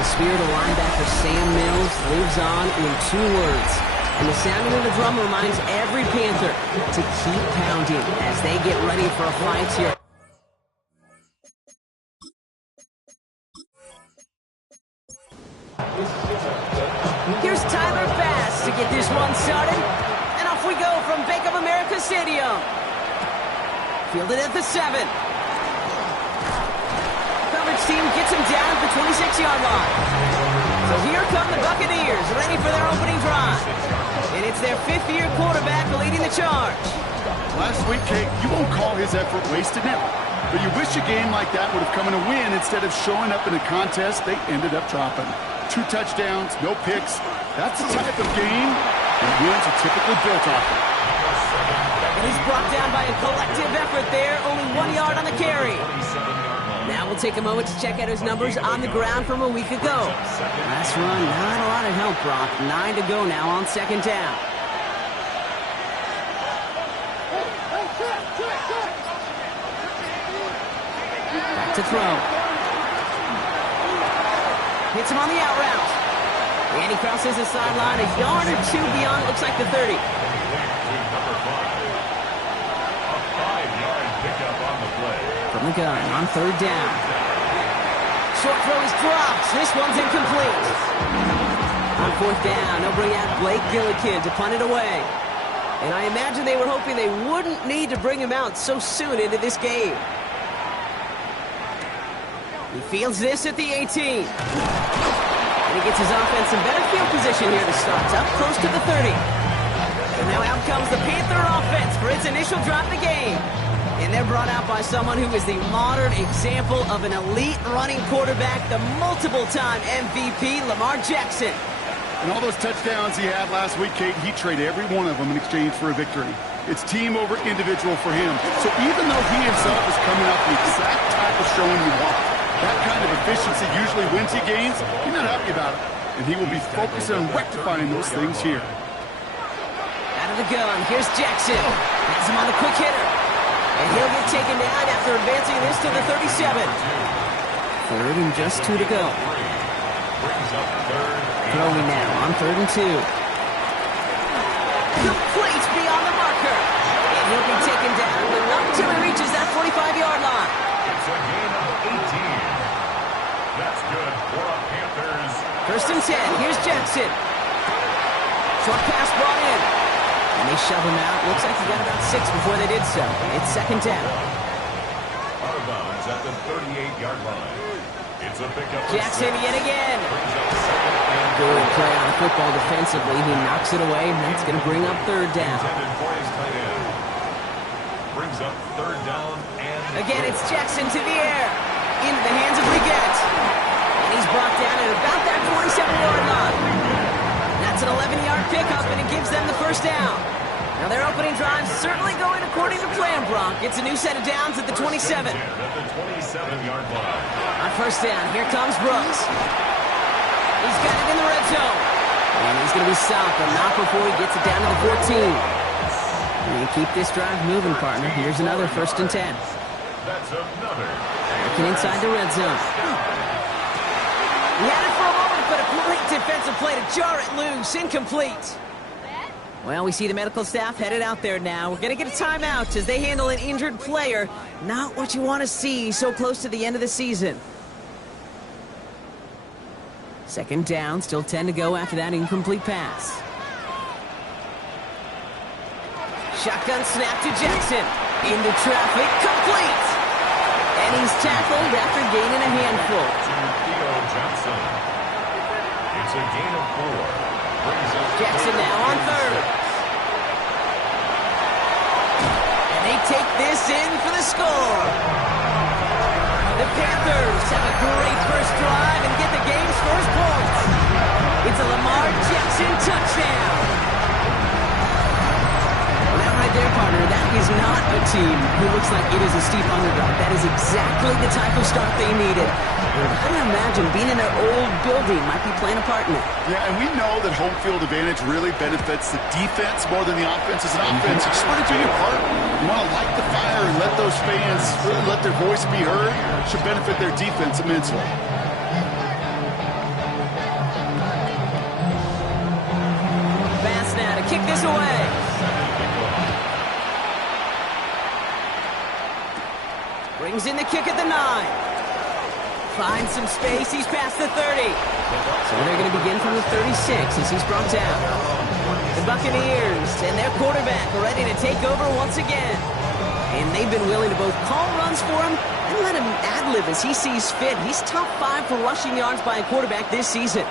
The spirit of linebacker Sam Mills lives on in 2 words. And the sounding of the drum reminds every Panther to keep pounding as they get ready for a fight here. Here's Tyler Bass to get this one started. And off we go from Bank of America Stadium. Fielded at the 7. Coverage team gets him down at the 26-yard line. So here come the Buccaneers, ready for their opening drive. And it's their 5th-year quarterback leading the charge. Last week, Kate, you won't call his effort wasted now. But you wish a game like that would have come in a win instead of showing up in a contest they ended up dropping. 2 touchdowns, no picks. That's the type of game that wins are typically built off of. And he's brought down by a collective effort there, only 1 yard on the carry. Now we'll take a moment to check out his numbers on the ground from a week ago. Last run, not a lot of help, Brock. 9 to go now on 2nd down. Back to throw. Hits him on the out route. And he crosses the sideline a yard or 2 beyond, looks like the 30. From the gun on 3rd down. Short throw is dropped. This one's incomplete. On 4th down, they'll bring out Blake Gillikin to punt it away. And I imagine they were hoping they wouldn't need to bring him out so soon into this game. He fields this at the 18. And he gets his offense in better field position here to start. Up close to the 30. And now out comes the Panther offense for its initial drive of the game. And they're brought out by someone who is the modern example of an elite running quarterback, the multiple-time MVP, Lamar Jackson. And all those touchdowns he had last week, Kate, he traded every one of them in exchange for a victory. It's team over individual for him. So even though he himself is coming out the exact type of showing you want, that kind of efficiency usually wins you games, you're not happy about it. And he will be focused on rectifying those things here. Out of the gun, here's Jackson. Has him on the quick hitter. And he'll get taken down after advancing this to the 37. 3rd and just 2 to go. Throwing now on 3rd and 2. Complete beyond the marker. And he'll be taken down, but not until he reaches that 45-yard line. It's a gain of 18. That's good for the Panthers. 1st and 10. Here's Jackson. Short pass brought in. And they shove him out. Looks like he got about 6 before they did so. It's 2nd down. Out of bounds at the 38-yard line. It's a pickup. Jackson yet again. Good play on the football defensively. He knocks it away, and that's going to bring up 3rd down. Brings up 3rd down and again, it's Jackson to the air. Into the hands of Leggett. And he's brought down at about that 47-yard line. That's an 11-yard pickup, and it gives them the 1st down. Now their opening drive certainly going according to plan, Bronk. It's a new set of downs at the 27. at the 27-yard line. On 1st down, here comes Brooks. He's got it in the red zone. And he's going to be stopped, but not before he gets it down to the 14. And keep this drive moving, partner. Here's another 1st and 10. That's another. Looking inside the red zone. He had it for a moment, but a great defensive play to jar it loose. Incomplete. Well, we see the medical staff headed out there now. We're going to get a timeout as they handle an injured player. Not what you want to see so close to the end of the season. 2nd down, still 10 to go after that incomplete pass. Shotgun snap to Jackson. Into traffic, complete. And he's tackled after gaining a handful. Theo Johnson. It's a gain of 4. Jackson now on 3rd. in for the score. The Panthers have a great first drive and get the game's first points. It's a Lamar Jackson touchdown. Well, that right there, partner, that is not a team who looks like it is a steep underdog. That is exactly the type of start they needed. And I can imagine being in their old building might be playing a part in it. Yeah, and we know that home field advantage really benefits the defense more than the offense. As an offense, you just want to do your part. You want to light the fire and let those fans really let their voice be heard. Should benefit their defense immensely. Fast now to kick this away. Brings in the kick at the 9. Finds some space. He's past the 30. So they're going to begin from the 36 as he's brought down. The Buccaneers and their quarterback are ready to take over once again. And they've been willing to both call runs for him and let him ad-lib as he sees fit. He's top 5 for rushing yards by a quarterback this season.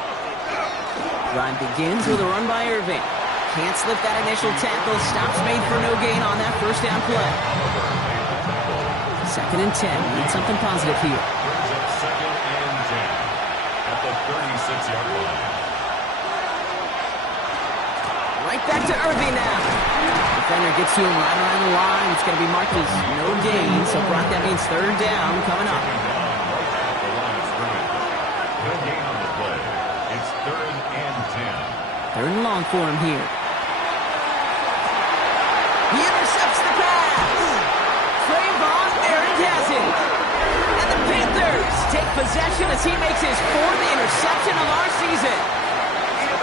Drive begins with a run by Irving. Can't slip that initial tackle. Stops made for no gain on that first down play. 2nd and 10. Need something positive here. Second and 10 at the 36-yard line. Right back to Irving now. Defender gets to him right around the line. It's going to be marked as no gain. So, Brock, that means 3rd down coming up. The line is scrimmage. No gain on the play. It's 3rd and 10. 3rd and long for him here. He intercepts the pass. Trayvon Merrick has it. And the Panthers take possession as he makes his 4th interception of our season.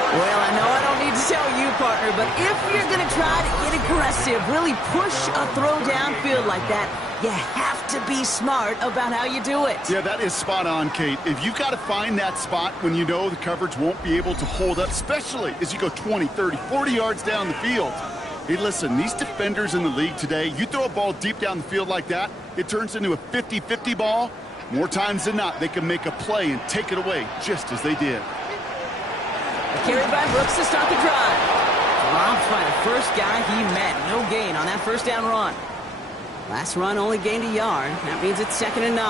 Well, I know I don't need to tell you, partner, but if you're going to try to get aggressive, really push a throw downfield like that, you have to be smart about how you do it. Yeah, that is spot on, Kate. If you've got to find that spot when you know the coverage won't be able to hold up, especially as you go 20, 30, 40 yards down the field. Hey, listen, these defenders in the league today, you throw a ball deep down the field like that, it turns into a 50-50 ball. More times than not, they can make a play and take it away, just as they did. A carry by Brooks to start the drive. Dropped by the first guy he met. No gain on that first down run. Last run only gained a yard. That means it's 2nd and 9.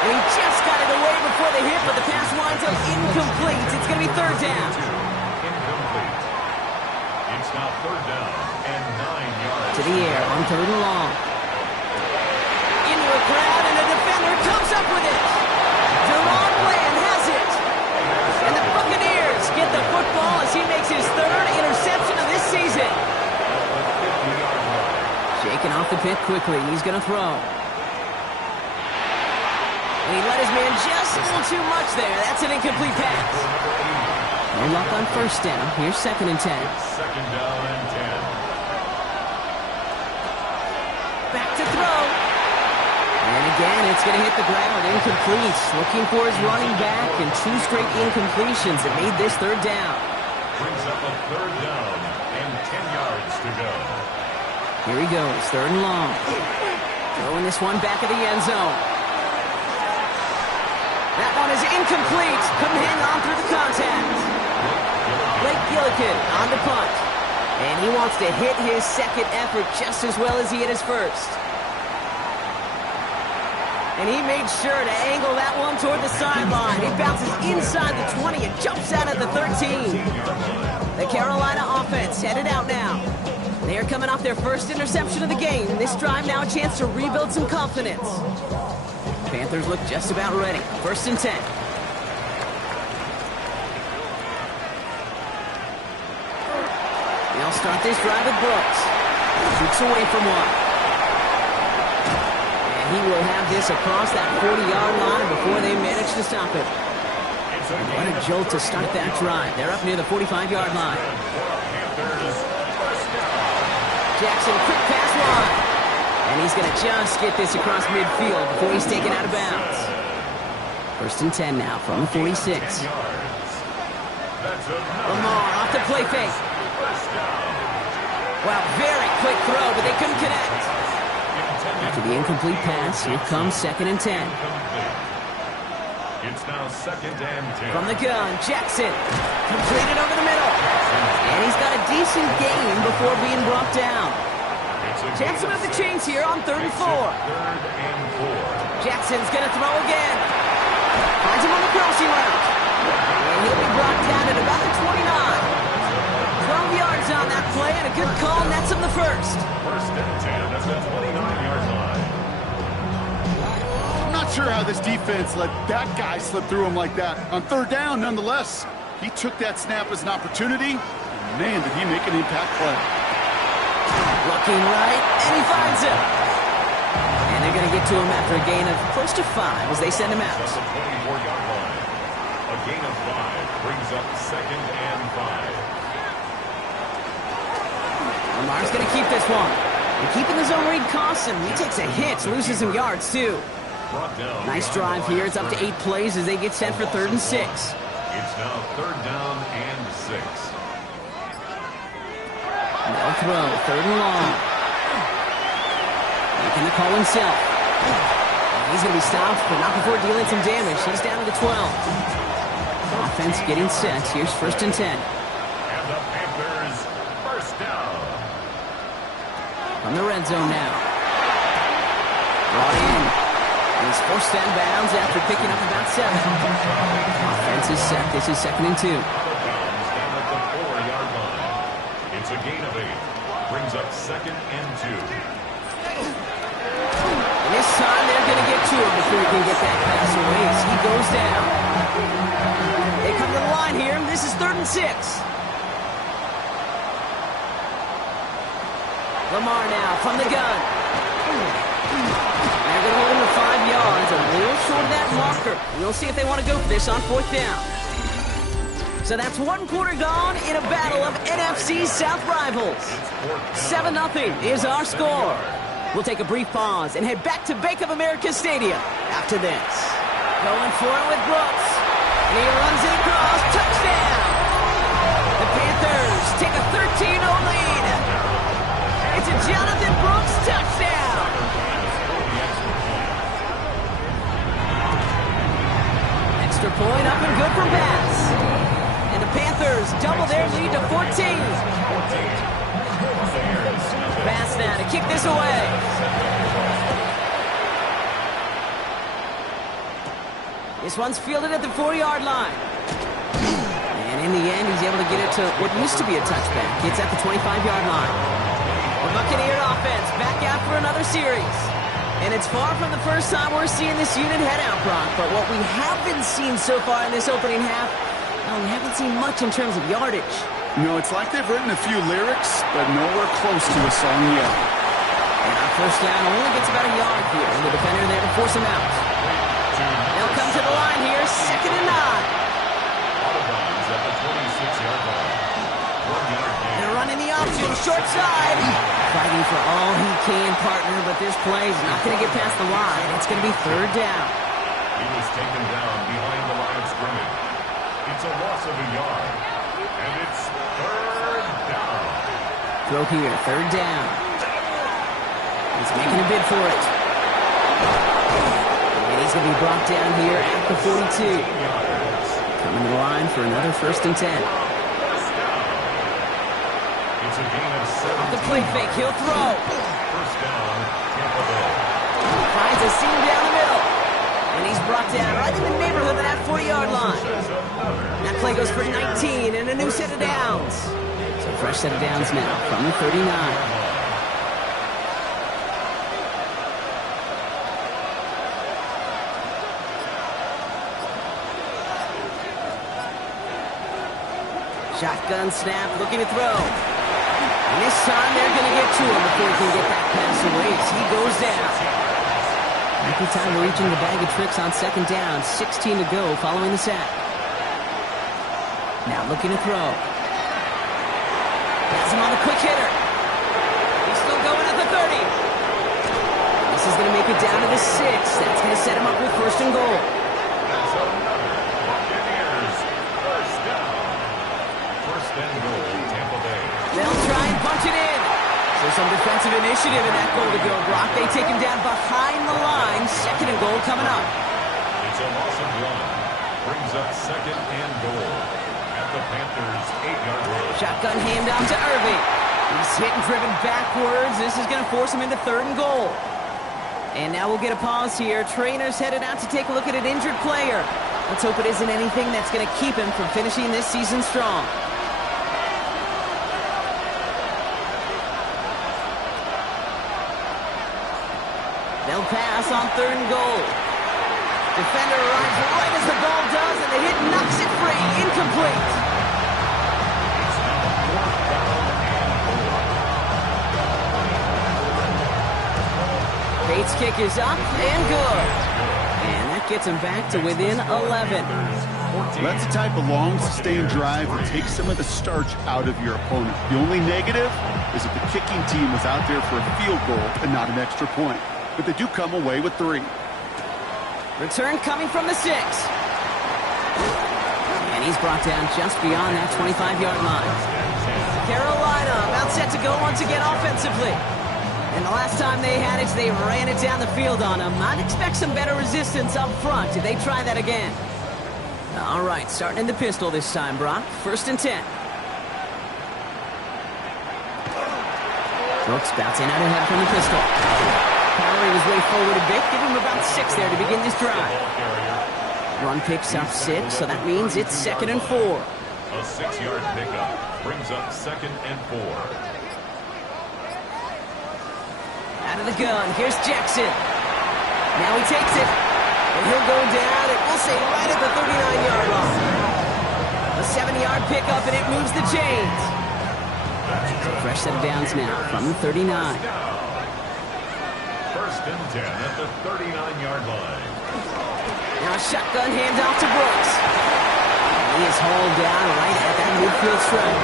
And he just got it away before the hit, but the pass winds up incomplete. It's going to be 3rd down. Incomplete. It's now 3rd down and 9 yards. To the air on 3rd and long. Into a crowd, and the defender comes up with it. Deron Bland has it. And the Buccaneers get the football as he makes his 3rd interception of this season. Shaking off the pit quickly. He's going to throw. And he let his man just a little too much there. That's an incomplete pass. No luck on 1st down. Here's 2nd and 10. 2nd down and 10. Back to throw. And again, it's going to hit the ground. Incomplete. Looking for his running back, and 2 straight incompletions that made this 3rd down. Brings up a 3rd down and 10 yards to go. Here he goes, 3rd and long. Throwing this one back at the end zone. That one is incomplete. Couldn't hang on through the contact. Blake Gillikin on the punt. And he wants to hit his 2nd effort just as well as he hit his 1st. And he made sure to angle that one toward the sideline. It bounces inside the 20 and jumps out at the 13. The Carolina offense headed out now. They are coming off their 1st interception of the game. This drive now a chance to rebuild some confidence. Panthers look just about ready. 1st and 10. They'll start this drive with Brooks. Shoots away from one. And he will have this across that 40-yard line before they manage to stop it. What a jolt to start that drive. They're up near the 45-yard line. Jackson, quick pass line. And he's going to just get this across midfield before he's taken out of bounds. 1st and 10 now from the 46. Lamar off the play fake. Wow, very quick throw, but they couldn't connect. After the incomplete pass, here comes 2nd and 10. It's now 2nd and 10. From the gun, Jackson. Completed over the middle. And he's he's got a decent gain before being brought down. Chance to move the chains here on 3rd and 4. Jackson's going to throw again. Finds him on the crossing route. And he'll be brought down at about the 29. 12 yards on that play, and a good call nets him the first. First and 10 at the 29-yard line. I'm not sure how this defense let that guy slip through him like that. On 3rd down, nonetheless, he took that snap as an opportunity. And man, did he make an impact play. Looking right, and he finds him. And they're going to get to him after a gain of close to 5 as they send him out. At the 24-yard line. A gain of 5 brings up 2nd and 5. Lamar's going to keep this one. And keeping the zone read costs him. He takes a hit, loses some yards, too. Nice drive here. It's up to 8 plays as they get set for 3rd and 6. It's now 3rd down and 6. No throw, 3rd and long. Making the call himself. And he's going to be stopped, but not before dealing some damage. He's down to the 12. Offense getting set. Here's 1st and 10. And the Panthers first down. From the red zone now. Brought in. And he's forced out of bounds after picking up about 7. Offense is set. This is 2nd and 2. Out of bounds down at the 4-yard line. It's a gain of 8. Brings up 2nd and 2. And this time they're going to get to him before he can get that pass away as he goes down. They come to the line here. This is 3rd and 6. Lamar now from the gun. They're going to hold him to 5 yards, a little short of that marker. We'll see if they want to go for this on 4th down. So that's 1 quarter gone in a battle of NFC South rivals. 7-0 is our score. We'll take a brief pause and head back to Bank of America Stadium after this. Going for it with Brooks. And he runs it across. Touchdown! The Panthers take a 13-0 lead. It's a Jonathan Brooks touchdown. Extra point up and good for pass. And the Panthers double their lead to 14. Pass now to kick this away. This one's fielded at the 4-yard line. And in the end, he's able to get it to what used to be a touchback. It's at the 25-yard line. The Buccaneers offense back out for another series. And it's far from the first time we're seeing this unit head out, Brock. But what we haven't seen so far in this opening half, well, we haven't seen much in terms of yardage. You know, it's like they've written a few lyrics, but nowhere close to a song yet. And our first down only gets about a yard here. And the defender there to force him out. They'll come to the line here, 2nd and 9. Out of bounds at the 26-yard line. 1 yard gain. They're running the option, short side. Fighting for all he can, partner, but this play is not going to get past the line. It's going to be 3rd down. He was taken down behind the line of scrimmage. It's a loss of a yard. And it's 3rd down. Throw here, 3rd down. He's making a bid for it. And he's going to be brought down here at the 42. Coming to the line for another 1st and 10. It's a gain of 7. Off the play fake, he'll throw. First down, Tampa Bay. Finds a seam down the middle. And he's brought down right in the neighborhood of that 40-yard line. That play goes for 19 and a new set of downs. So fresh set of downs now from the 39. Shotgun snap, looking to throw. And this time they're going to get to him before he can get that pass away as he goes down. Happy time reaching the bag of tricks on 2nd down. 16 to go following the sack. Now looking to throw. Has him on the quick hitter. He's still going at the 30. This is going to make it down to the 6. That's going to set him up with 1st and goal. That's another Buccaneers first down. 1st and goal, Tampa Bay. They'll try and punch it in. So some defensive initiative in that goal to go, Brock. They take him down behind the line. 2nd and goal coming up. It's a loss of 1. Brings up 2nd and goal at the Panthers' 8-yard line. Shotgun handoff to Irving. He's hit and driven backwards. This is going to force him into 3rd and goal. And now we'll get a pause here. Trainer's headed out to take a look at an injured player. Let's hope it isn't anything that's going to keep him from finishing this season strong. They'll pass on 3rd and goal. Defender arrives right as the ball does, and the hit knocks it free. Incomplete. It's now 4th down and 4. Bates' kick is up and good. And that gets him back to within 11. That's the type of long, sustained drive that takes some of the starch out of your opponent. The only negative is that the kicking team was out there for a field goal and not an extra point. But they do come away with 3. Return coming from the 6. And he's brought down just beyond that 25-yard line. Carolina about set to go once again offensively. And the last time they had it, they ran it down the field on him. I'd expect some better resistance up front if they try that again. All right, starting in the pistol this time, Brock. 1st and 10. Brooks bouncing out ahead from the pistol. Power was way forward a bit. Give him about 6 there to begin this drive. Run picks up 6, so that means it's 2nd and 4. A 6-yard pickup brings up 2nd and 4. Out of the gun, here's Jackson. Now he takes it. And he'll go down, and we'll say right at the 39-yard line. A 7-yard pickup, and it moves the chains. Fresh set of downs now from the 39. 1st and 10 at the 39-yard line. Now a shotgun handoff to Brooks. He is hauled down right at that midfield stripe.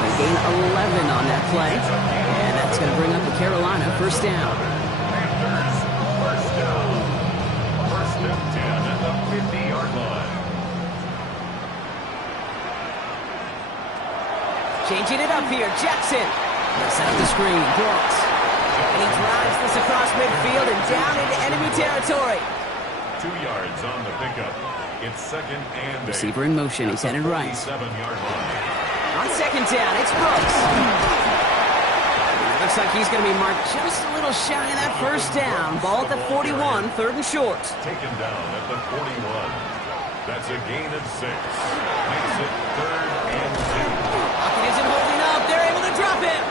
They gain 11 on that play. And that's going to bring up a Carolina 1st down. Panthers, 1st down. 1st and 10 at the 50-yard line. Changing it up here, Jackson. Set up the screen, Brooks. And he drives this across midfield and down into enemy territory. 2 yards on the pickup. It's 2nd and 8. Receiver in motion, he's headed right. 7-yard line. On 2nd down, it's Brooks. Looks like he's going to be marked just a little shy of that 1st down. Ball at the 41, 3rd and short. Taken down at the 41. That's a gain of 6. Makes it 3rd and 2. Pocket isn't holding up. They're able to drop him.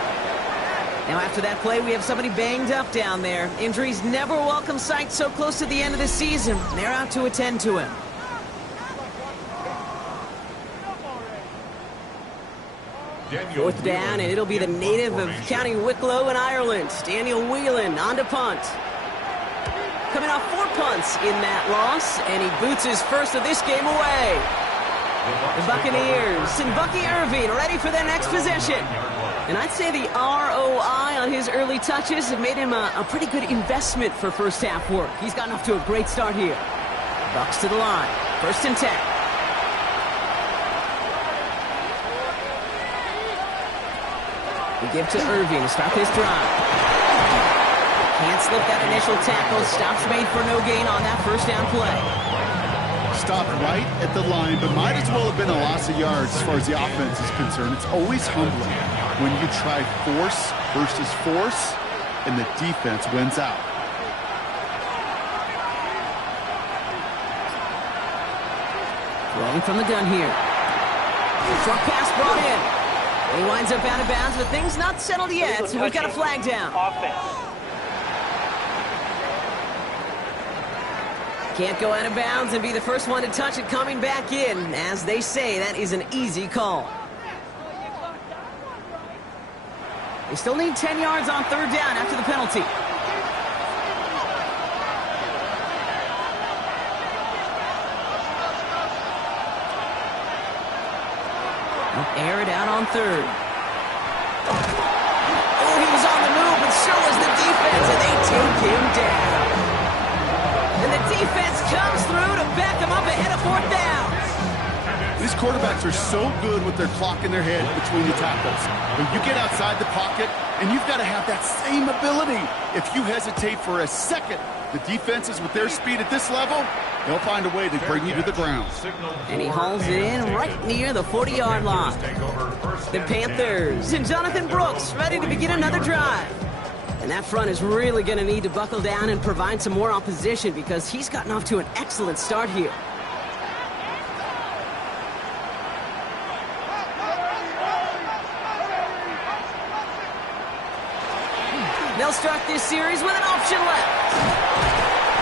Now after that play, we have somebody banged up down there. Injuries never a welcome sight so close to the end of the season. They're out to attend to him. Daniel 4th down, and it'll be the native of County Wicklow in Ireland, Daniel Whelan, on to punt. Coming off 4 punts in that loss, and he boots his 1st of this game away. The Buccaneers and Bucky Irving ready for their next possession. And I'd say the ROI on his early touches have made him a pretty good investment for 1st half work. He's gotten off to a great start here. Bucks to the line, 1st and 10. We give to Irving to start this drive. Can't slip that initial tackle. Stops made for no gain on that 1st down play. Stopped right at the line, but might as well have been a loss of yards as far as the offense is concerned. It's always humbling when you try force versus force, and the defense wins out. Rolling from the gun here. Short pass brought in. He winds up out of bounds, but things not settled yet, so we've got a flag down. Can't go out of bounds and be the first one to touch it coming back in. As they say, that is an easy call. They still need 10 yards on 3rd down after the penalty. Air it out on 3rd. Oh, he was on the move, but so was the defense, and they take him down. And the defense comes through to back him up ahead of 4th down. These quarterbacks are so good with their clock in their head between the tackles. When you get outside the pocket, and you've got to have that same ability. If you hesitate for a second, the defenses with their speed at this level, They'll find a way to bring you to the ground. And he hauls it in right near the 40-yard line. The Panthers and Jonathan Brooks ready to begin another drive. And that front is really going to need to buckle down and provide some more opposition because he's gotten off to an excellent start here. They'll start this series with an option left.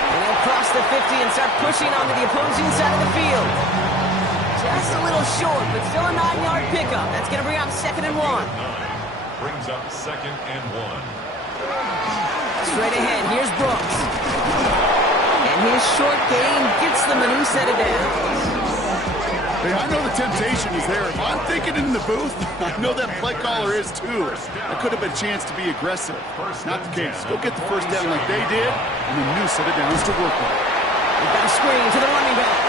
And they'll cross the 50 and start pushing onto the opposing side of the field. Just a little short, but still a 9-yard pickup. That's going to bring up 2nd and 1. Brings up 2nd and 1. Straight ahead, here's Brooks. And his short gain gets them a new set of downs. Hey, I know the temptation is there. If I'm thinking in the booth, I know that play caller is too. That could have been a chance to be aggressive. Not the case. Go get the first down like they did, and a new set of downs to work with. We've got a screen to the running back.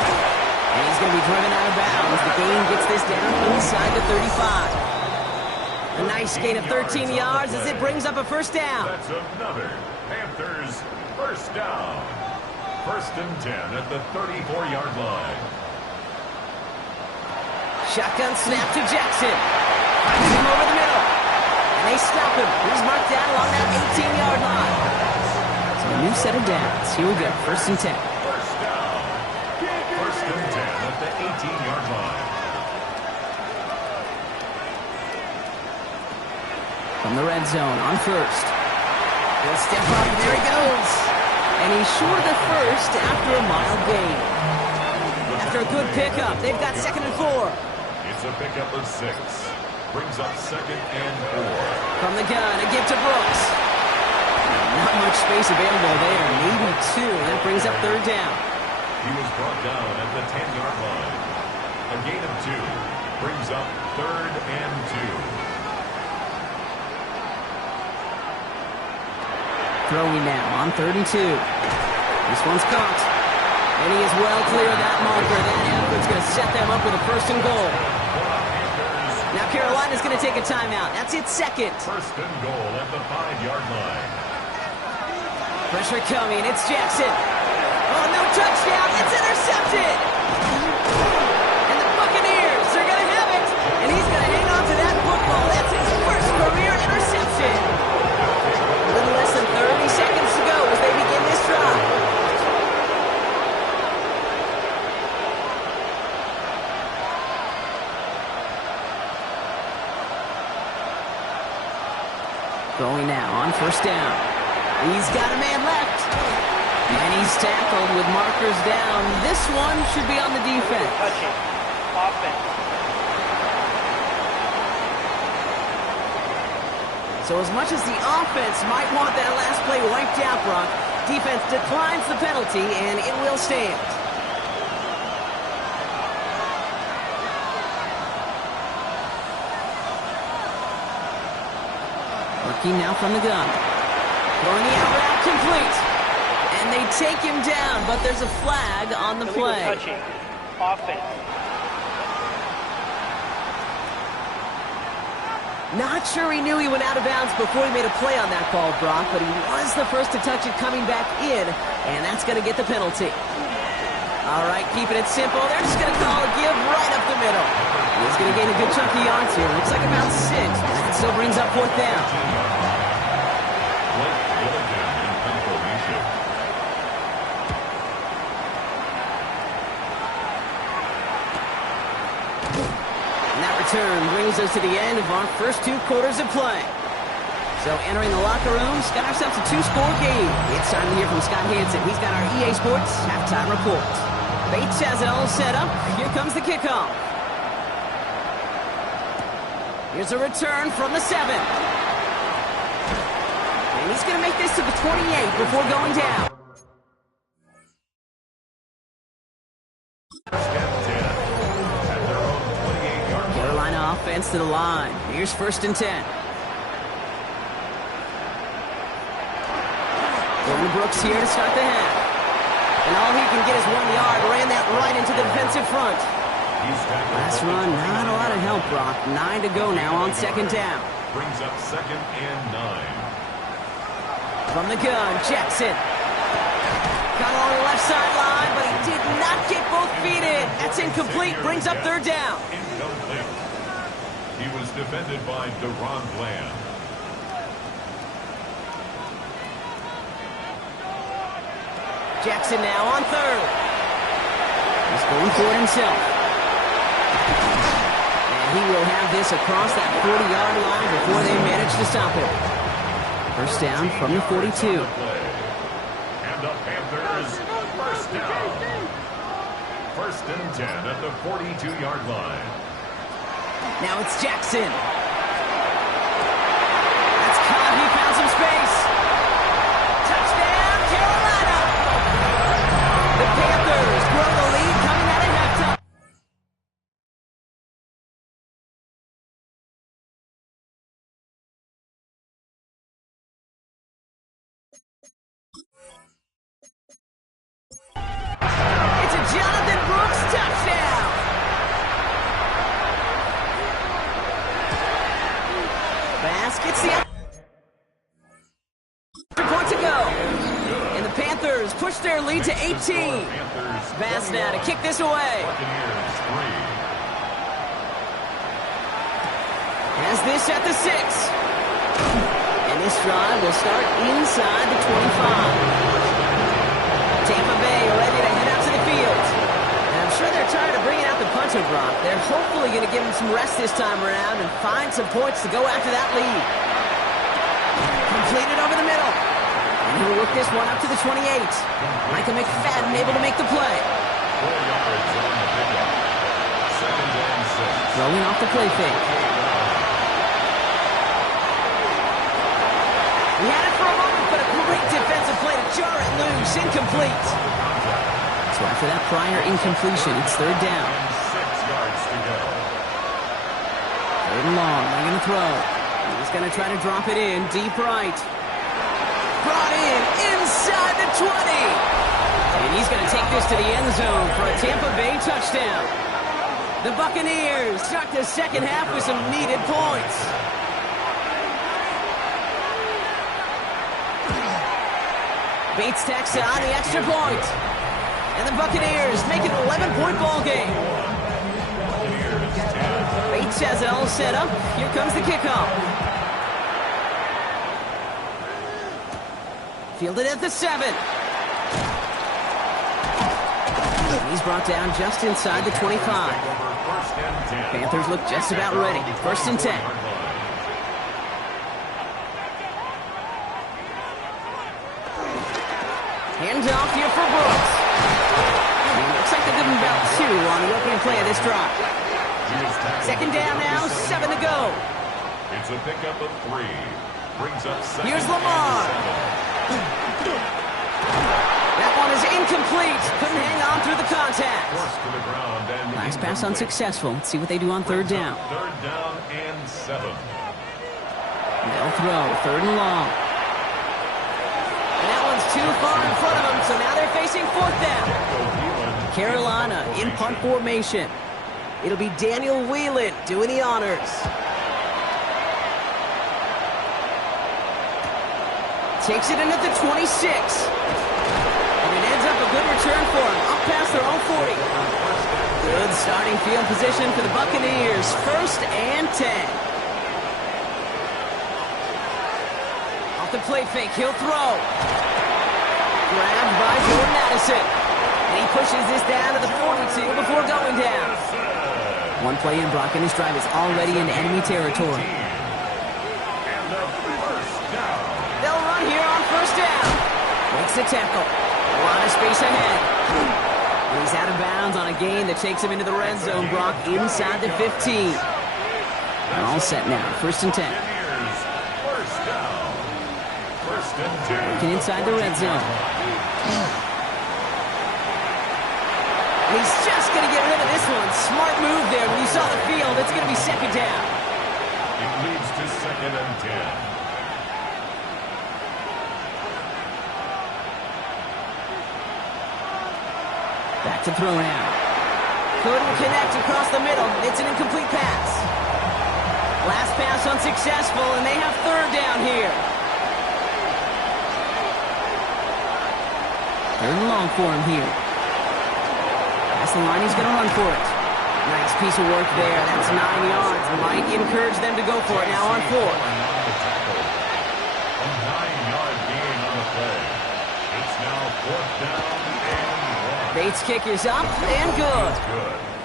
And he's going to be driven out of bounds. The gain gets this down inside the 35. A nice gain of 13 yards as it brings up a first down. That's another Panthers first down. 1st and 10 at the 34-yard line. Shotgun snap to Jackson. Finds him over the middle. And they stop him. He's marked down along that 18-yard line. So a new set of downs. Here we go. 1st and 10. First down. 1st and 10 at the 18-yard line. From the red zone on 1st. He'll step up, and there he goes. And he's short of the first after a mild gain. After a good pickup, they've got 2nd and 4. It's a pickup of 6. Brings up 2nd and 4. From the gun, a give to Brooks. Not much space available there, maybe 2. That brings up 3rd down. He was brought down at the 10-yard line. A gain of 2. Brings up 3rd and 2. Throwing now on 3rd and 2. This one's caught. And he is well clear of that marker. That effort's going to set them up with a 1st and goal. Now Carolina's going to take a timeout. That's its 2nd. 1st and goal at the 5-yard line. Pressure coming. It's Jackson. Oh, no touchdown. It's intercepted. And the Buccaneers are going to have it. And he's going to hang on to that football. That's his 1st career interception. A little less than 30 seconds to go as they begin this drive. Throwing now on 1st down. He's got a man left. And he's tackled with markers down. This one should be on the defense. Touching. Offense. So as much as the offense might want that last play wiped out, Brock, defense declines the penalty, and it will stand. Working now from the gun. Throwing the out route complete. And they take him down, but there's a flag on the play. Touching. Offense. Not sure he knew he went out of bounds before he made a play on that ball, Brock, but he was the first to touch it coming back in, and that's going to get the penalty. All right, keeping it simple. They're just going to call a give right up the middle. He's going to gain a good chunk of yards here. Looks like about 6. That still brings up 4th down. And that return brings us to the end of our first 2 quarters of play. So entering the locker room, it's got ourselves a 2-score game. It's time to hear from Scott Hansen. He's got our EA Sports halftime report. Bates has it all set up. Here comes the kickoff. Here's a return from the 7. And he's going to make this to the 28 before going down. Carolina offense to the line. Here's 1st and 10. Gordon Brooks here to start the half. And all he can get is 1 yard. Ran that right into the defensive front. Last run, not a lot of help, Brock. 9 to go now on 2nd down. Brings up 2nd and 9. From the gun, Jackson. Got along the left sideline, but he did not get both feet in. That's incomplete. Brings up third down. Incomplete. He was defended by Deron Bland. Jackson now on third. He's going for it himself. And he will have this across that 40-yard line before they manage to stop him. First down from the 42. And the Panthers, first down. First and 10 at the 42-yard line. Now it's Jackson. That's caught. He found some space. Touchdown, Carolina! The Panthers grow the lead coming out of halftime. It's a Jonathan Brooks touchdown. Baskets the point to go. And the Panthers push their lead to 18. Bass now to kick this away. Bucaneers 3. Has this at the 6. And this drive will start inside the 25. Tampa Bay ready to head out to the field. And I'm sure they're tired of bringing out the punter, Brock. They're hopefully going to give him some rest this time around and find some points to go after that lead. Completed over the middle. And he'll work this one up to the 28. Mcfl able to make the play. 4 yards on the pickup. Second and 6. Throwing off the play fake. He had it for a moment, but a great defensive play to jar it loose. Incomplete. So after that prior incompletion, it's third down. 6 yards to go. Third and long. They're going to throw. He's going to try to drop it in. Deep right. Brought in inside the 20. And he's going to take this to the end zone for a Tampa Bay touchdown. The Buccaneers start the second half with some needed points. Bates tacks on the extra point. And the Buccaneers make it an 11-point ball game. Bates has it all set up. Here comes the kickoff. Fielded at the 7. He's brought down just inside the 25. Panthers look just about ready. First and 10. Handoff here for Brooks. And looks like they're giving about 2 on the opening play of this drive. Second down now, 7 to go. It's a pickup of 3. Brings up second. Here's Lamar. That one is incomplete. Couldn't hang on through the contact. Forced to the ground and Last pass unsuccessful. Let's see what they do on third down. Third down and 7. They'll throw. Third and long. And that one's too far in front of them, so now they're facing fourth down. Carolina in punt formation. It'll be Daniel Whelan doing the honors. Takes it in at the 26. And it ends up a good return for him. Up past their own 40. Good starting field position for the Buccaneers. First and 10. Off the play fake, he'll throw. Grabbed by Jordan Addison. And he pushes this down to the 42 before going down. One play in, Brock, and his drive is already into enemy territory. They'll run here on first down. Makes the tackle. A lot of space ahead. And he's out of bounds on a gain that takes him into the red zone, Brock, inside the 15. They're all set now. First and 10. First down. First and 10. Looking inside the red zone. And he's just going to get rid of this one. Smart move there. When you saw the field, it's going to be second down. It leads to second and 10. Back to throw now. Couldn't connect across the middle. It's an incomplete pass. Last pass unsuccessful, and they have third down here. Third and long for him here. That's the line, he's going to run for it. Nice piece of work there. That's 9 yards. Might encourage them to go for it now on 4. A 9-yard gain on the play. It's now 4th down and 1. Bates' kick is up and good.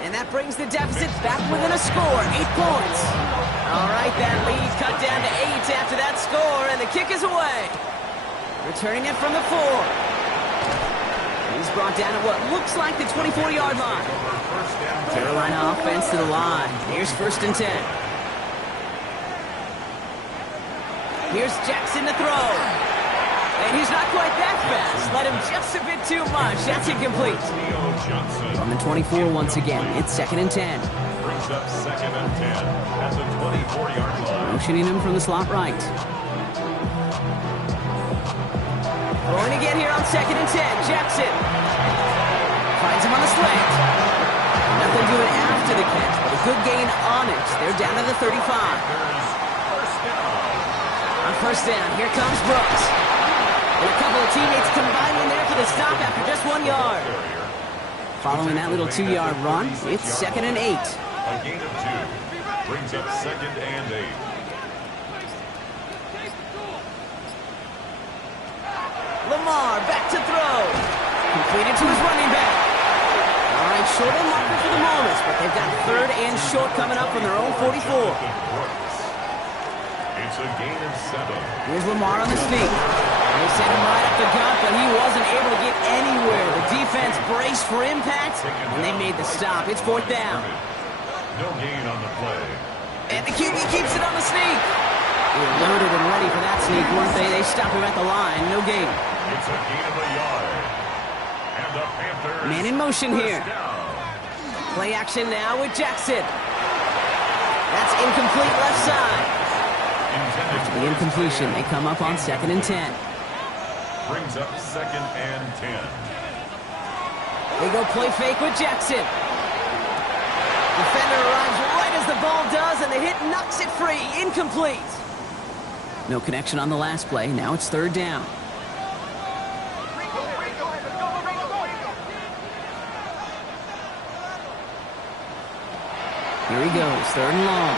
And that brings the deficit back within a score, 8 points. All right, that lead cut down to 8 after that score, and the kick is away. Returning it from the 4. He's brought down at what looks like the 24-yard line. Carolina offense to the line. Here's 1st and 10. Here's Jackson to throw. And he's not quite that fast. Let him just a bit too much. That's incomplete. From the 24 once again. It's 2nd and 10. Brings up 2nd and 10 at the 24-yard line. Motioning him from the slot right. Going again here on 2nd and 10. Jackson finds him on the slant. Nothing doing after the catch, but a good gain on it. They're down to the 35. On 1st down, here comes Brooks. And a couple of teammates combining there for the stop after just 1 yard. Following that little 2-yard run, it's 2nd and 8. A gain of 2 brings up 2nd and 8. Lamar back to throw. Completed to his running back. All right, short on marker for the moment, but they've got 3rd and short coming up from their own 44. It's a gain of 7. Here's Lamar on the sneak. They sent him right up the gut, but he wasn't able to get anywhere. The defense braced for impact, and they made the stop. It's 4th down. No gain on the play. And the QB keeps it on the sneak. They were loaded and ready for that sneak, weren't they? They stop him at the line. No gain. It's a gain of a yard. And the Panthers. Man in motion here. Down. Play action now with Jackson. That's incomplete left side. After the incompletion, they come up on 2nd and 10. Brings up 2nd and 10. They go play fake with Jackson. Defender arrives right as the ball does, and the hit knocks it free. Incomplete. No connection on the last play. Now it's 3rd down. Here he goes, 3rd and long.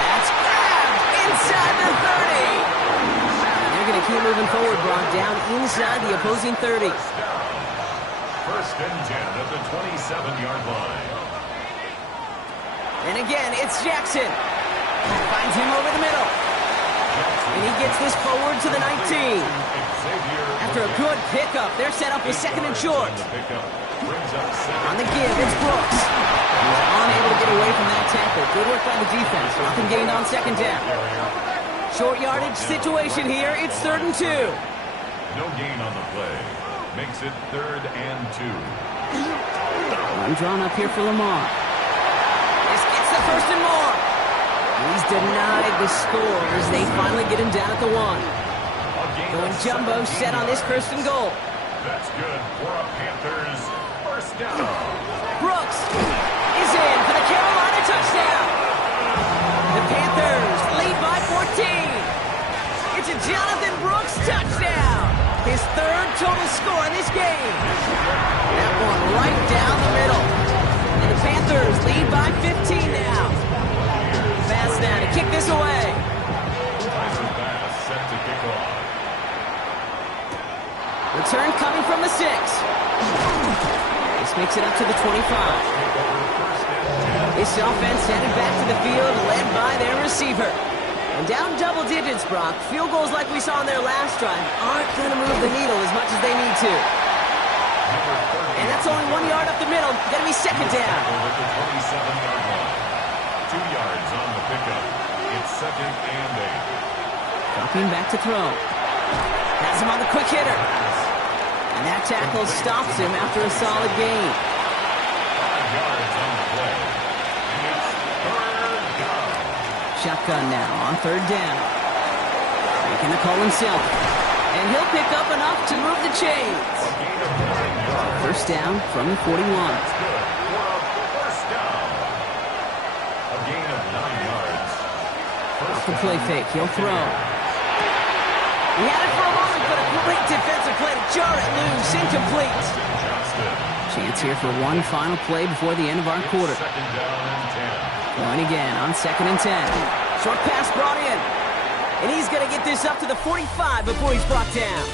That's grabbed inside the 30. They're going to keep moving forward, brought down inside the opposing 30. 1st and 10 at the 27-yard line. And again, it's Jackson. Finds him over the middle. And he gets this forward to the 19. After a good pickup, they're set up with 2nd and short. On the give, it's Brooks. He's unable to get away from that tackle. Good work by the defense. Nothing gained on 2nd down. Short yardage situation here. It's 3rd and 2. No gain on the play. Makes it 3rd and 2. One drawn up here for Lamar. This gets the 1st and more. He's denied the score as they finally get him down at the 1. Going jumbo set on this 1st and goal. That's good for a Panthers 1st down. Brooks is in for the Carolina touchdown. The Panthers lead by 14. It's a Jonathan Brooks touchdown. His 3rd total score in this game. That one right down the middle. And the Panthers lead by 15 now. Bass now to kick this away. Tyson Bass set to kick off. Return coming from the 6. This makes it up to the 25. This offense headed back to the field, led by their receiver. And down double digits, Brock. Field goals like we saw on their last drive aren't going to move the needle as much as they need to. And that's only 1 yard up the middle. Going to be 2nd down. Over the 27-yard line. 2 yards on the pickup. It's 2nd and 8. Dropping back to throw. Has him on the quick hitter. And that tackle stops him after a solid gain. 5 yards on the play. And it's 3rd down. Shotgun now on 3rd down. Making the call himself. And he'll pick up enough to move the chains. 1st down from the 41. Good for a 1st down. A gain of 9 yards. Off the play fake, he'll throw. He had it for a moment, but a Great defensive play to jar it loose. Incomplete. Chance here for one final play before the end of our quarter. Going again on 2nd and 10. Short pass brought in. And he's going to get this up to the 45 before he's brought down.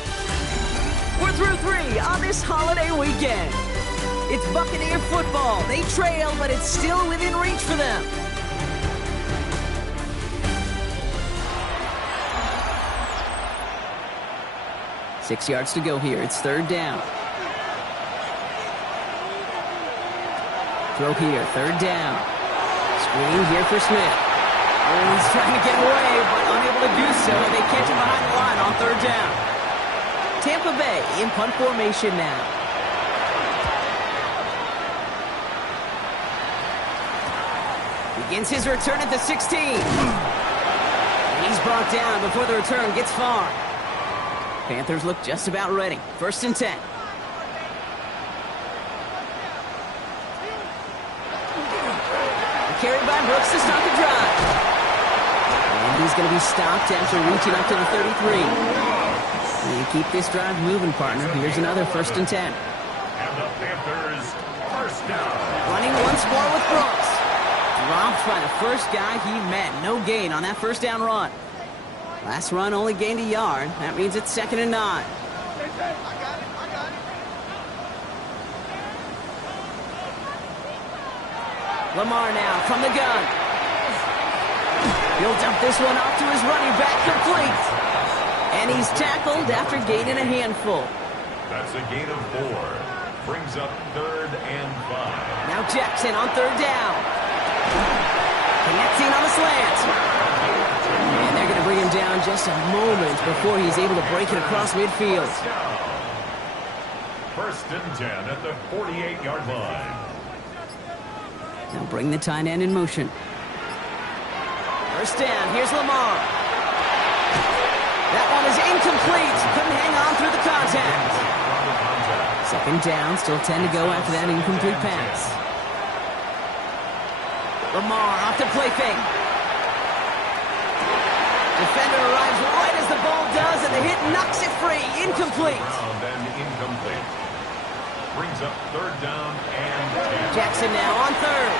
We're through 3 on this holiday weekend. It's Buccaneer football. They trail, but it's still within reach for them. Six yards to go here. It's 3rd down. Throw here, 3rd down. Screen here for Smith. Oh, he's trying to get away, but unable to do so. They catch him behind the line on 3rd down. Tampa Bay in punt formation now. Begins his return at the 16. And he's brought down before the return gets far. Panthers look just about ready. 1st and 10. Carried by Brooks to start the drive. And he's going to be stopped after reaching up to the 33. And you keep this drive moving, partner. Here's another 1st and 10. And the Panthers, 1st down. Running once more with Brooks. Dropped by the first guy he met. No gain on that 1st down run. Last run only gained a yard. That means it's 2nd and 9. Lamar now from the gun. He'll dump this one off to his running back, complete. And he's tackled after gaining a handful. That's a gain of 4. Brings up 3rd and 5. Now Jackson on 3rd down. Connecting on the slant. And they're going to bring him down just a moment before he's able to break it across midfield. 1st and 10 at the 48-yard line. Now bring the tight end in motion. 1st down. Here's Lamar. That one is incomplete. Couldn't hang on through the contact. 2nd down. Still 10 to go after that incomplete pass. Lamar off the play fake. Defender arrives right as the ball does, and the hit knocks it free. Incomplete. Then incomplete. Brings up 3rd down and 10. Jackson now on 3rd.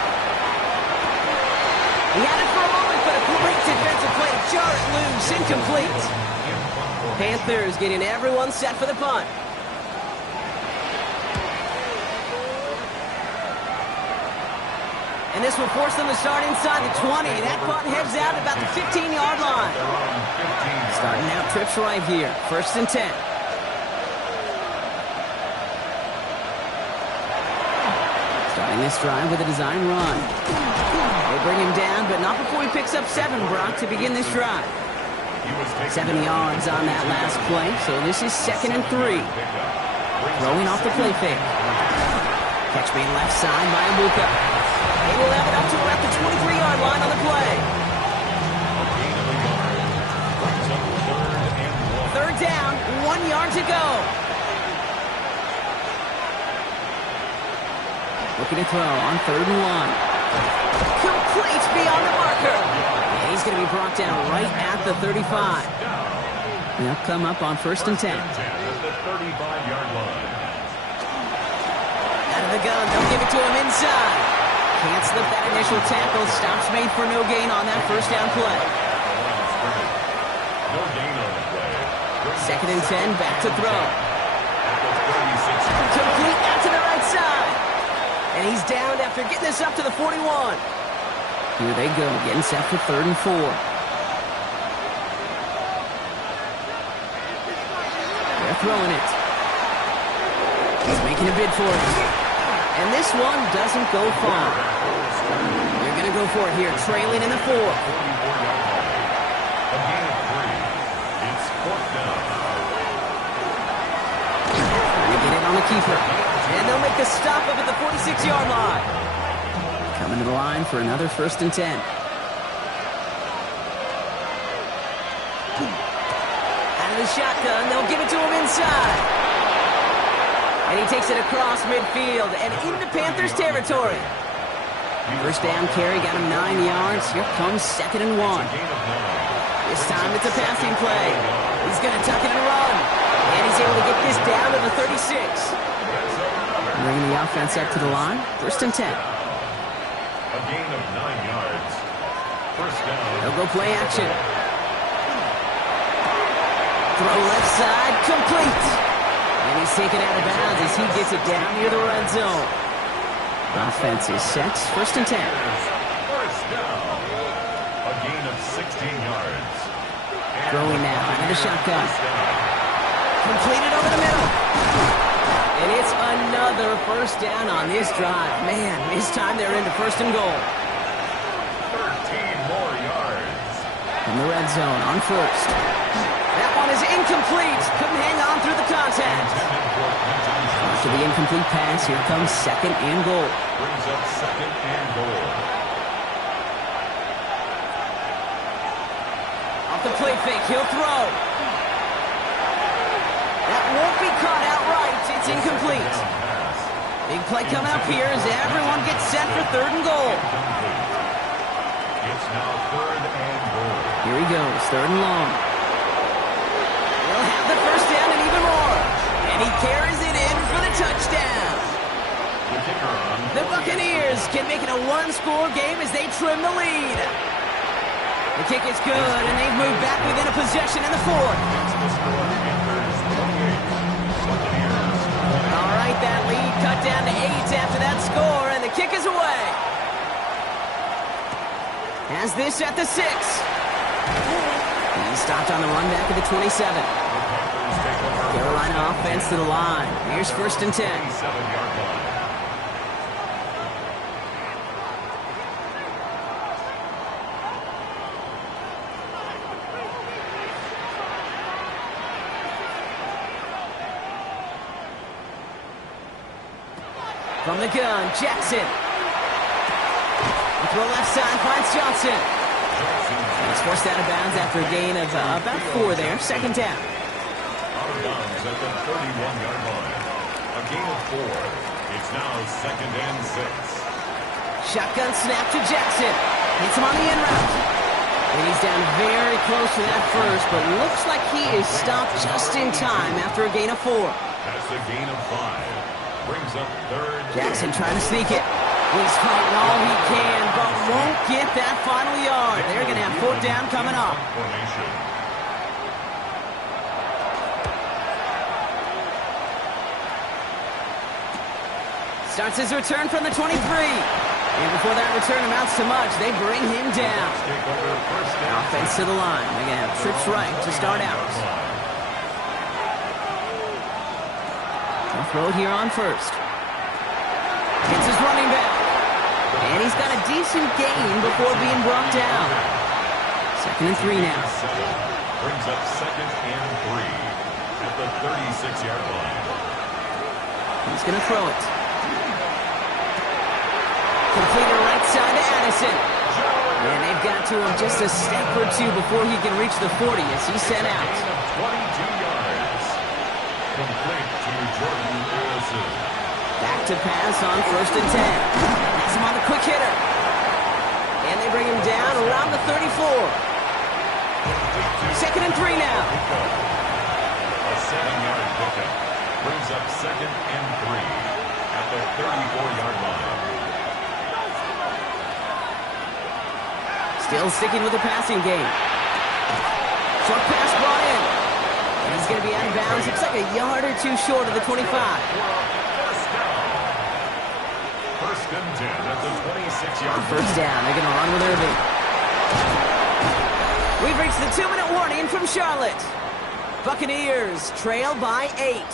He had it for a moment, but a great defensive play to jar it loose. Incomplete. Panthers getting everyone set for the punt. And this will force them to start inside the 20. That punt heads out about the 15-yard line. Starting out trips right here. 1st and 10. Starting this drive with a design run. They bring him down, but not before he picks up 7, Brock, to begin this drive. 7 yards on that last play, so this is 2nd and 3. Throwing off the play fake. Catch being left side by Abuka. They will have it up to about the 23-yard line on the play. 3rd down, 1 yard to go. Looking to throw on 3rd and 1. Complete beyond the marker. And he's going to be brought down right at the 35. They'll come up on 1st and 10. At the 35-yard line. Out of the gun, they'll give it to him inside. Can't slip that initial tackle. Stops made for no gain on that 1st down play. No gain on the play. 2nd and 10, back to throw. Complete out to the right side. And he's down after getting this up to the 41. Here they go, getting set for 3rd and 4. They're throwing it. He's making a bid for it. And this one doesn't go far. They're going to go for it here, trailing in the 4. A gain of 3. It's 4th down. Trying to get it on the keeper. And they'll make the stop up at the 46-yard line. Coming to the line for another 1st and 10. Out of the shotgun, they'll give it to him inside. And he takes it across midfield and into Panthers territory. 1st down carry got him 9 yards. Here comes 2nd and 1. This time it's a passing play. He's going to tuck it and run. And he's able to get this down to the 36. Bringing the offense up to the line. 1st and 10. A gain of 9 yards. First down. They'll go play action. Throw left side, complete. And he's taken out of bounds as he gets it down near the red zone. Offense is set. 1st and 10. First down. A gain of 16 yards. Throwing now into the shotgun. Completed over the middle. And it's another first down on this drive. Man, this time they're into 1st and goal. 13 more yards. In the red zone on 1st. That one is incomplete. Couldn't hang on through the contact. After the incomplete pass, here comes 2nd and goal. Brings up 2nd and goal. Off the play fake, he'll throw. That won't be caught outright. It's incomplete. Big play coming up here as everyone gets set for 3rd and goal. It's now 3rd and goal. Here he goes, 3rd and long. He'll have the first down and even more. And he carries it in for the touchdown. The kicker on. The Buccaneers can make it a 1-score game as they trim the lead. The kick is good, and they've moved back within a possession in the 4th. All right, that lead cut down to 8 after that score, and the kick is away. Has this at the 6. He's stopped on the run back at the 27. Carolina offense to the line. Here's 1st and 10. 7-yard line. From the gun, Jackson. Throw left side, finds Johnson. He's forced out of bounds after a gain of about 4 there. 2nd down. Out of bounds at the 31-yard line. A gain of 4. It's now 2nd and 6. Shotgun snap to Jackson. Hits him on the end route. And he's down very close to that first, but looks like he is stopped just in time after a gain of 4. That's a gain of 5. Brings up 3rd. Jackson trying to sneak it. He's fighting all he can, but won't get that final yard. They're going to have 4th down coming up. Formation. Starts his return from the 23. And before that return amounts to much, they bring him down. Offense to the line. They're going to have trips right to start out. They'll throw it here on 1st. Gets his running back. And he's got a decent gain before being brought down. 2nd and 3 now. Brings up 2nd and 3 at the 36-yard line. He's going to throw it. Completed right side to Addison. And they've got to him just a step or 2 before he can reach the 40 as he's sent out. 22 yards. Complete to Jordan Wilson. Back to pass on 1st and 10. That's him on the quick hitter. And they bring him down around the 34. 2nd and 3 now. A 7-yard pickup. Brings up 2nd and 3 at the 34-yard line. Still sticking with the passing game. Short pass brought in. And he's going to be out of bounds. Looks like a yard or 2 short of the 25. First and 10 at the 26-yard line. 1st down. They're going to run with Irving. We've reached the 2-minute warning from Charlotte. Buccaneers trail by 8.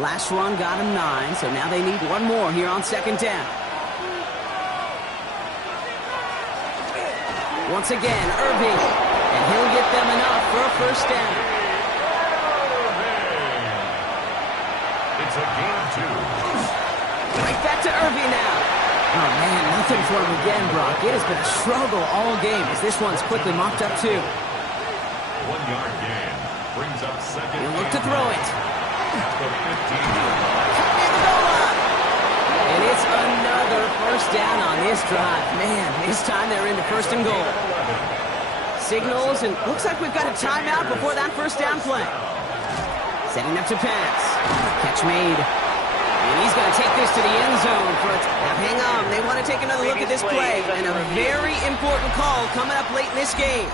Last run got him 9, so now they need one more here on 2nd down. Once again, Irving, and he'll get them enough for a 1st down. It's a gain of 2. Right back to Irving now. Oh, man, nothing for him again, Brock. It has been a struggle all game as this one's quickly mopped up, too. 1-yard gain. Brings up 2nd. He'll look to throw it. At the 15-yard line. Near the goal line. And it's another 1st down on this drive. Man, this time they're into 1st and goal. signals, and looks like we've got a timeout before that first down play. Setting up to pass. Catch made. And he's going to take this to the end zone for a... Now, hang on. They want to take another look at this play, and a very important call coming up late in this game.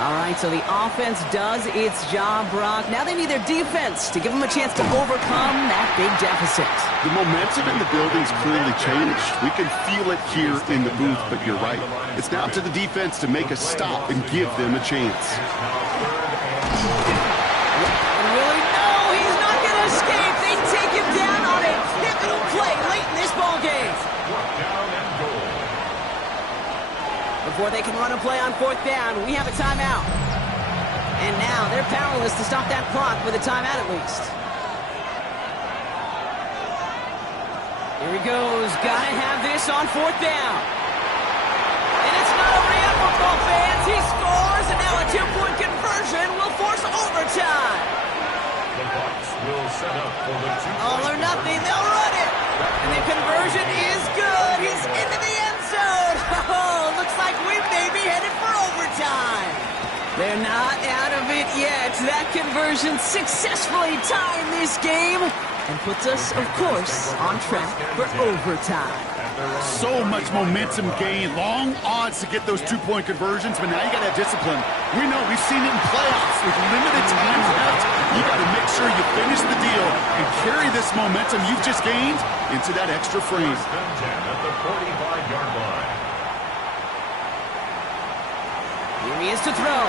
All right, so the offense does its job, Brock. Now they need their defense to give them a chance to overcome that big deficit. The momentum in the building's clearly changed. We can feel it here in the booth, but you're right. It's now up to the defense to make a stop and give them a chance. And really, no, he's not going to escape. They take him down on a pivotal play late in this ballgame. Before they can run a play on fourth down, we have a timeout. And now they're powerless to stop that clock with a timeout at least. Here he goes. Gotta have this on fourth down. And it's not over yet, football fans. He scores, and now a two-point conversion will force overtime. The Bucs will set up for the two-point. All or nothing, they'll run it. And the conversion is good. He's into the end zone. Oh, looks like we may be headed for overtime. They're not out of it yet. That conversion successfully timed this game and puts us, of course, on track for overtime. So much momentum gain, long odds to get those two-point conversions, but now you got to have discipline. We know, we've seen it in playoffs with limited time left. You got to make sure you finish the deal and carry this momentum you've just gained into that extra frame. First and 10 at the 45-yard line. Here he is to throw.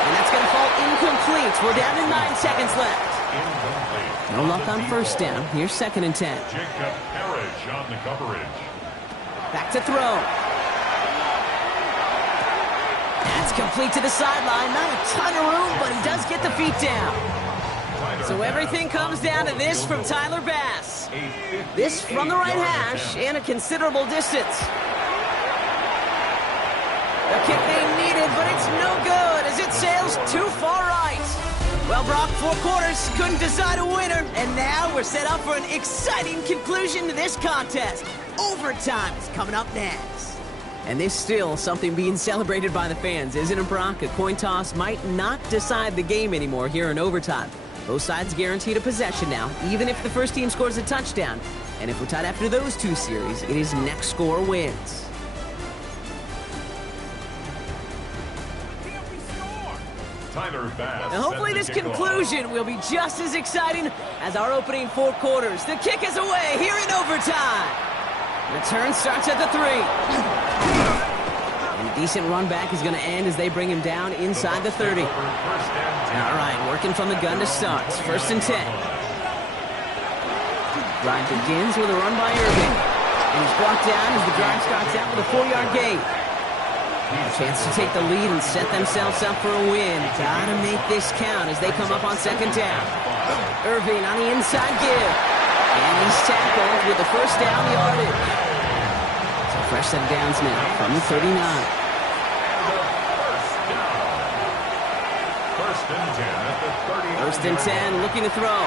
And that's going to fall incomplete. We're down to 9 seconds left. Incomplete. No luck on first down. Here's 2nd and 10. Jacob Parrish on the coverage. Back to throw. That's complete to the sideline. Not a ton of room, but he does get the feet down. So everything comes down to this from Tyler Bass. This from the right hash and a considerable distance. The kick they needed, but it's no good as it sails too far right. Well, Brock, 4 quarters couldn't decide a winner, and now we're set up for an exciting conclusion to this contest. Overtime is coming up next. And there's still something being celebrated by the fans, isn't it, Brock? A coin toss might not decide the game anymore here in overtime. Both sides guaranteed a possession now, even if the first team scores a touchdown. And if we're tied after those 2 series, it is next score wins. Tyler Bass. Now hopefully this conclusion will be just as exciting as our opening 4 quarters. The kick is away here in overtime. Return starts at the 3. And a decent run back is going to end as they bring him down inside the 30. All right, working from the gun to start. 1st and 10. Drive begins with a run by Irving. And he's brought down as the drive starts out with a 4-yard gain. A chance to take the lead and set themselves up for a win. Gotta make this count as they come up on 2nd down. Irving on the inside give. And he's tackled with the first down yardage. So fresh set of downs now from the 39. First and 10 at the 30. 1st and 10, looking to throw.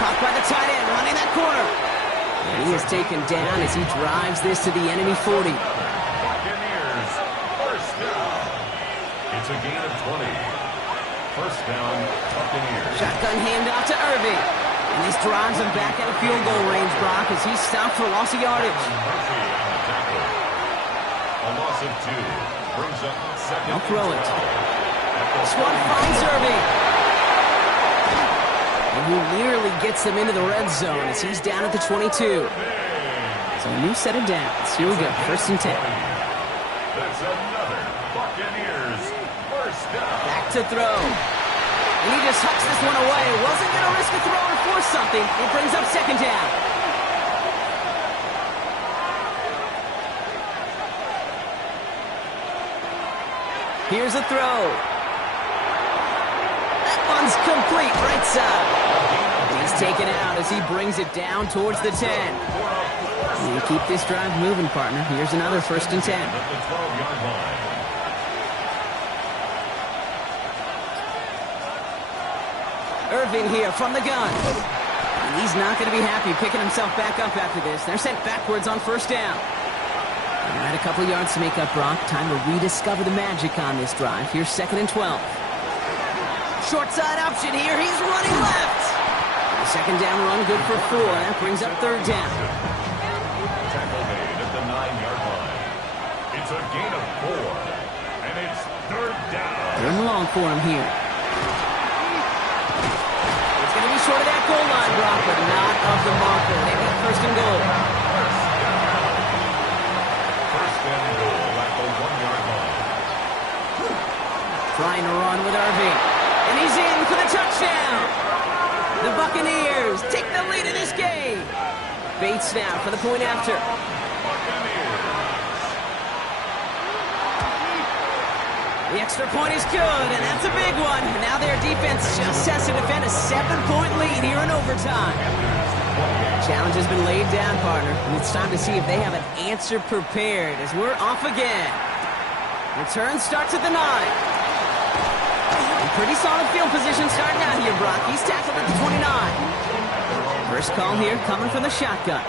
Caught by the tight end, running that corner. And he is taken down as he drives this to the enemy 40. Bucaneers, first down. It's a gain of 20. First down, Buccaneers. Shotgun handoff to Irving. And this drives him back out of field goal range, Brock, as he's stopped for loss of yardage. Murphy on the tackle. A loss of 2 brings up 2nd. I'll throw it. This one finds Irving. And he nearly gets them into the red zone as he's down at the 22. So a new set of downs. Here we go, 1st and 10. That's another Buccaneers first down. Back to throw. And he just hucks this one away. Wasn't going to risk a throw or force something. It brings up 2nd down. Here's a throw. That one's complete right side. And he's taken out as he brings it down towards the 10. And you keep this drive moving, partner. Here's another 1st and 10. At the 12-yard line. Irving here from the gun. And He's not going to be happy picking himself back up after this. They're sent backwards on first down. All right, a couple yards to make up, Brock. Time to rediscover the magic on this drive. Here's 2nd and 12. Short side option here. He's running left. The 2nd down run good for 4. That brings up 3rd down. Tackle made at the 9-yard line. It's a gain of 4, and it's 3rd down. They're long for him here. It's going to be short of that goal line, Brock, but not of the marker. They've got 1st and goal. First and goal at the 1-yard line. Trying to run with RV. And he's in for the touchdown. The Buccaneers take the lead in this game. Bates now for the point after. The extra point is good, and that's a big one. Now their defense just has to defend a 7-point lead here in overtime. Challenge has been laid down, partner, and it's time to see if they have an answer prepared as we're off again. Return starts at the 9. Pretty solid field position starting out here, Brock. He's tackled at the 29. First call here coming from the shotgun.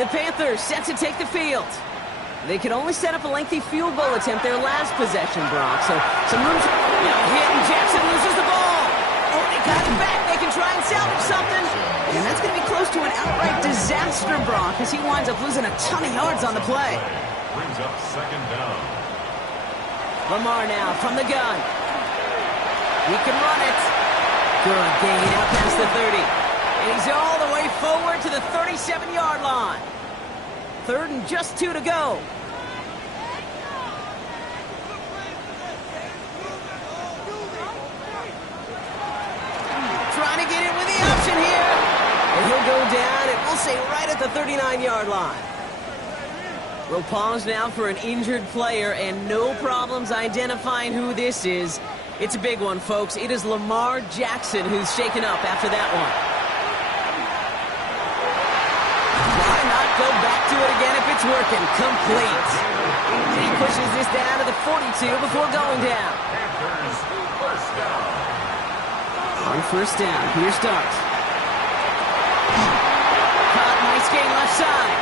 The Panthers set to take the field. They could only set up a lengthy field goal attempt their last possession, Brock. So some room for, hit, and Jackson loses the ball. Oh, they got it back. They can try and salvage something. And that's going to be close to an outright disaster, Brock, as he winds up losing a ton of yards on the play. Brings up 2nd down. Lamar now from the gun. He can run it. Good gain out past the 30. And he's all the way forward to the 37-yard line. 3rd and just 2 to go. Trying to get in with the option here. And he'll go down, and we'll say right at the 39-yard line. We'll pause now for an injured player, and no problems identifying who this is. It's a big one, folks. It is Lamar Jackson who's shaken up after that one. Why not go back to it again if it's working? Complete. He pushes this down to the 42 before going down. Panthers, first down. On first down, here's Dart. Caught, nice gain left side.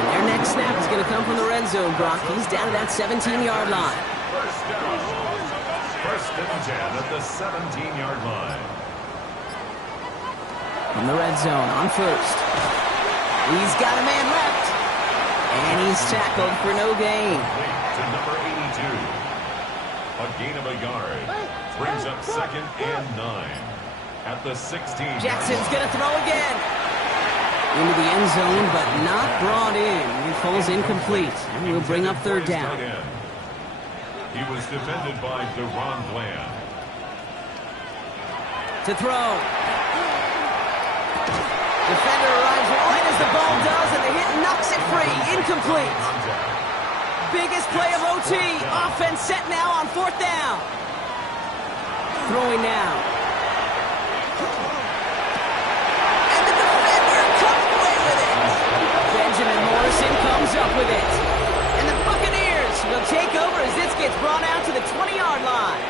And their next snap is going to come from the red zone, Brock. He's down to that 17-yard line. First down. 1st and 10 at the 17-yard line. From the red zone on first. He's got a man left. And he's tackled for no gain. To number 82. A gain of a yard. Brings up 2nd and 9 at the 16. Jackson's going to throw again. Into the end zone, but not brought in. He falls incomplete. And we'll bring up 3rd down. He was defended by Deron Bland. To throw. Defender arrives right as the ball does, and the hit knocks it free. Incomplete. Biggest play of OT. Offense set now on 4th down. Throwing now. And the defender comes away with it. Benjamin Morrison comes up with it. And the Buccaneers will take over as this gets brought out to the 20-yard line.